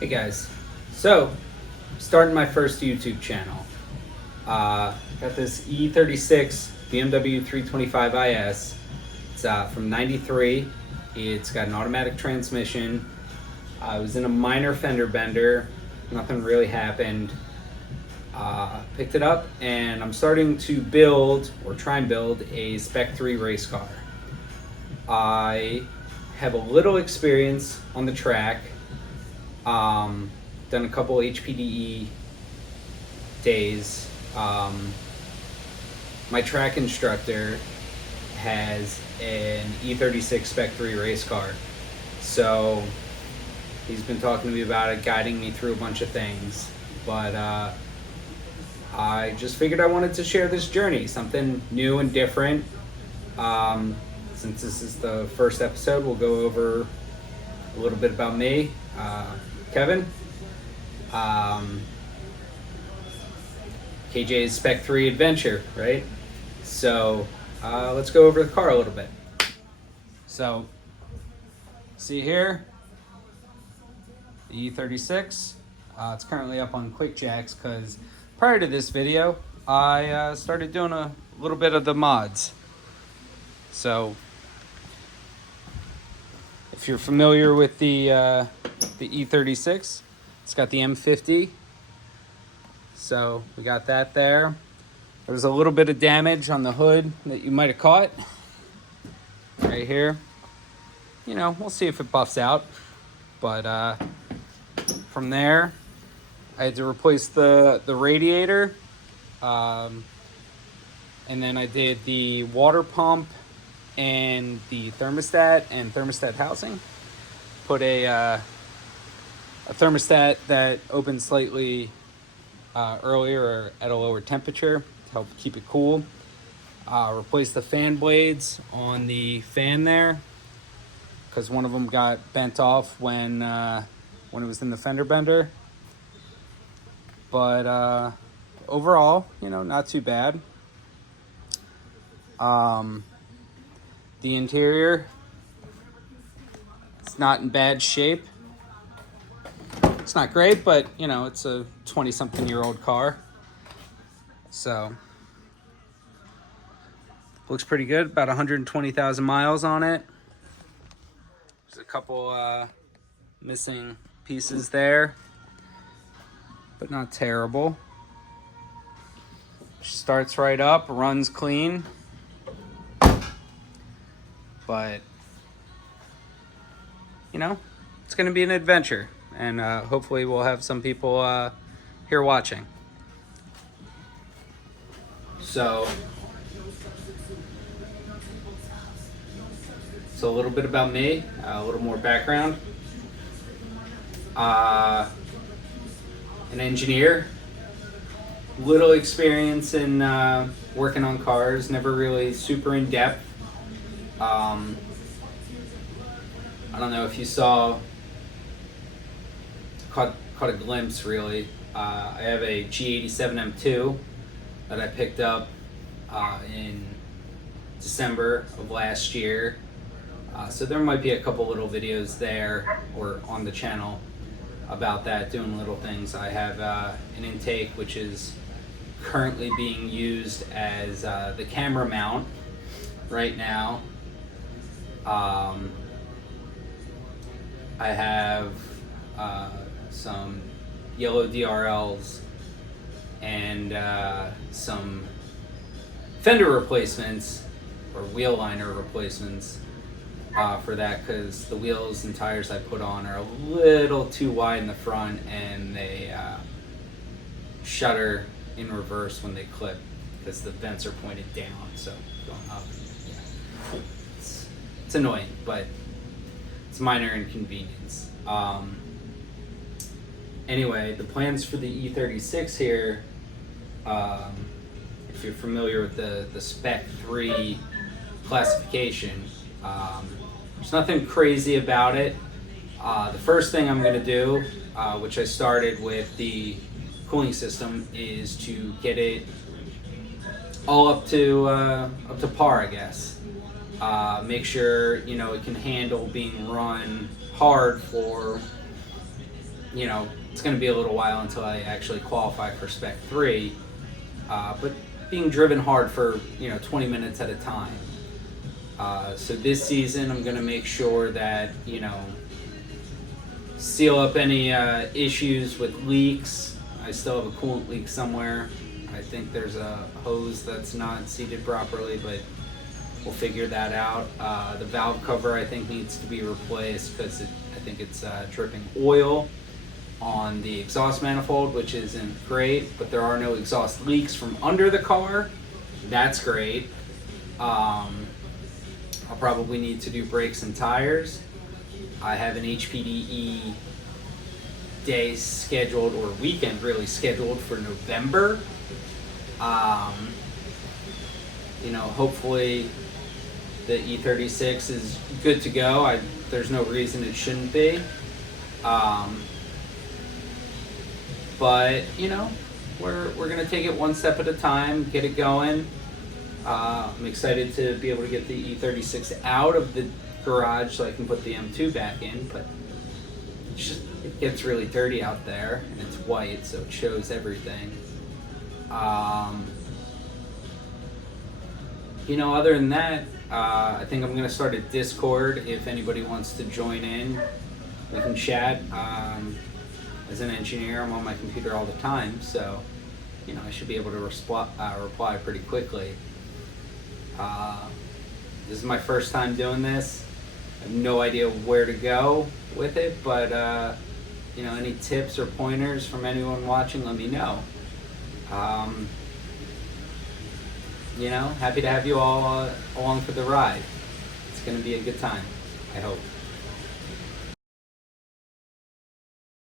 Hey guys, so starting my first YouTube channel. Got this E36 BMW 325 IS. It's from '93. It's got an automatic transmission. I was in a minor fender bender. Nothing really happened. Picked it up and I'm starting to build or try and build a Spec3 race car. I have a little experience on the track. Done a couple HPDE days. My track instructor has an E36 Spec3 race car, so he's been talking to me about it, guiding me through a bunch of things. But I just figured I wanted to share this journey, something new and different. Since this is the first episode, we'll go over a little bit about me. Kevin, KJ's Spec3 adventure, right? So let's go over the car a little bit. So, see here, the E36. It's currently up on QuickJacks because prior to this video, I started doing a little bit of the mods. So, if you're familiar with the E36, it's got the M50. So we got that there. There's a little bit of damage on the hood that you might have caught right here. You know, we'll see if it buffs out. But from there, I had to replace the radiator. And then I did the water pump and the thermostat and thermostat housing. Put a thermostat that opens slightly earlier or at a lower temperature to help keep it cool. Replaced the fan blades on the fan there because one of them got bent off when it was in the fender bender. But overall, you know, not too bad. The interior, it's not in bad shape. It's not great, but you know, it's a 20-something-year-old car. So, looks pretty good. About 120,000 miles on it. There's a couple missing pieces there, but not terrible. Starts right up, runs clean. But, you know, it's going to be an adventure. And hopefully we'll have some people here watching. So a little bit about me, a little more background. An engineer, little experience in working on cars, never really super in depth. I don't know if you caught a glimpse really. I have a G87 M2 that I picked up in December of last year. So there might be a couple little videos there or on the channel about that, doing little things. I have an intake which is currently being used as the camera mount right now. I have some yellow DRLs and some fender replacements or wheel liner replacements for that, because the wheels and tires I put on are a little too wide in the front and they shutter in reverse when they clip because the vents are pointed down, so going up. Yeah. It's annoying, but it's minor inconvenience. Anyway, the plans for the E36 here, if you're familiar with the Spec3 classification, there's nothing crazy about it. The first thing I'm going to do, which I started with the cooling system, is to get it all up to par, I guess. Make sure, you know, it can handle being run hard for you know, it's going to be a little while until I actually qualify for Spec3, but being driven hard for, 20 minutes at a time. So this season, I'm going to make sure that, seal up any issues with leaks. I still have a coolant leak somewhere. I think there's a hose that's not seated properly, but we'll figure that out. The valve cover, I think, needs to be replaced because I think it's dripping oil on the exhaust manifold, which isn't great, but there are no exhaust leaks from under the car. That's great. I'll probably need to do brakes and tires. I have an HPDE day scheduled, or weekend really scheduled, for November. Hopefully the E36 is good to go. There's no reason it shouldn't be. But we're gonna take it one step at a time, get it going. I'm excited to be able to get the E36 out of the garage so I can put the M2 back in, but it gets really dirty out there, and it's white, so it shows everything. Other than that, I think I'm gonna start a Discord. If anybody wants to join in, we can chat. As an engineer, I'm on my computer all the time, so I should be able to reply pretty quickly. This is my first time doing this. I have no idea where to go with it, but any tips or pointers from anyone watching, let me know. Happy to have you all along for the ride. It's going to be a good time, I hope.